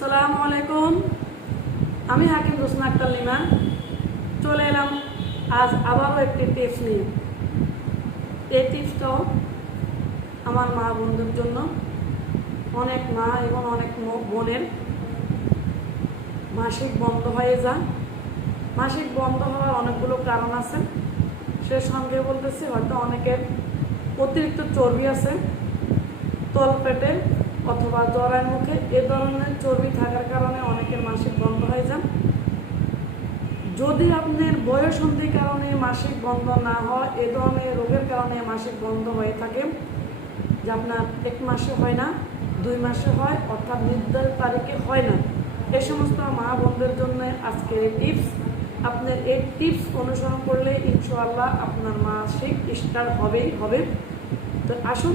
সালাম আলাইকুম। আমি হাকিম রোসনা আক্তার লিমা। চলে এলাম আজ আবারও একটি টিপস নিয়ে। এই টিপসটাও আমার মা বন্ধুর জন্য, অনেক মা এবং অনেক বোনের। মাসিক বন্ধ হয়ে যায় মাসিক বন্ধ হওয়ার অনেকগুলো কারণ আছে। সে সঙ্গে বলতেছি হয়তো অনেকের অতিরিক্ত চর্বি আছে তল পেটে অথবা জ্বরের মুখে এ ধরনের চর্বি থাকার কারণে অনেকের মাসিক বন্ধ হয়ে যান। যদি আপনার বয়সন্ধির কারণে মাসিক বন্ধ না হয়, এ ধরনের রোগের কারণে মাসিক বন্ধ হয়ে থাকে, যে আপনার এক মাসে হয় না, দুই মাসে হয়, অর্থাৎ নির্ধারিত তারিখে হয় না। এ সমস্ত মা বোনদের জন্য আজকের টিপস। আপনার এই টিপস অনুসরণ করলে ইনশাআল্লাহ আপনার মাসিক স্টার্ট হবেই, হবে। তো আসুন,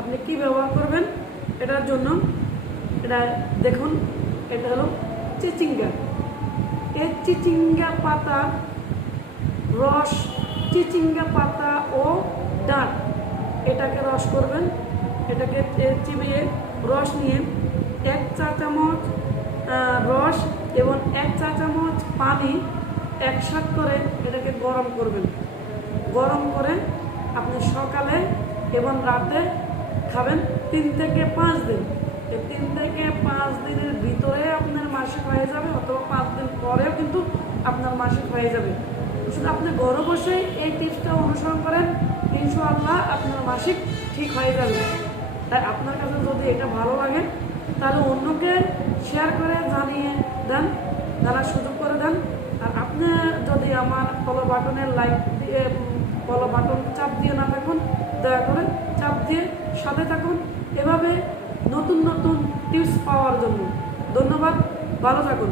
আপনি কি ব্যবহার করবেন? এটার জন্য এটা দেখুন, এটা হলো চিচিঙ্গা। এই চিচিঙ্গা পাতা, রস, চিচিঙ্গা পাতা ও ডাক এটাকে রস করবেন, এটাকে চিবিয়ে রস নিয়ে এক চা চামচ রস এবং এক চা চামচ পানি একসাথ করে এটাকে গরম করবেন। গরম করে আপনি সকালে এবং রাতে খাবেন তিন থেকে পাঁচ দিন। এই তিন থেকে পাঁচ দিনের ভিতরে আপনার মাসিক হয়ে যাবে অথবা পাঁচ দিন পরেও কিন্তু আপনার মাসিক হয়ে যাবে। শুধু আপনি ঘরে বসে এই টিপসটা অনুসরণ করেন, ইনশাআল্লাহ আপনার মাসিক ঠিক হয়ে যাবে। তাই আপনার কাছে যদি এটা ভালো লাগে, তাহলে অন্যকে শেয়ার করে জানিয়ে দেন জানার সুযোগ করে দেন। আর আপনি যদি আমার ফলো বাটনের লাইক দিয়ে ফলো বাটন চাপ দিয়ে না থাকুন, দয়া করে চাপ দিয়ে সাথে থাকুন। এভাবে নতুন নতুন টিপস পাওয়ার জন্য। ধন্যবাদ। ভালো থাকুন।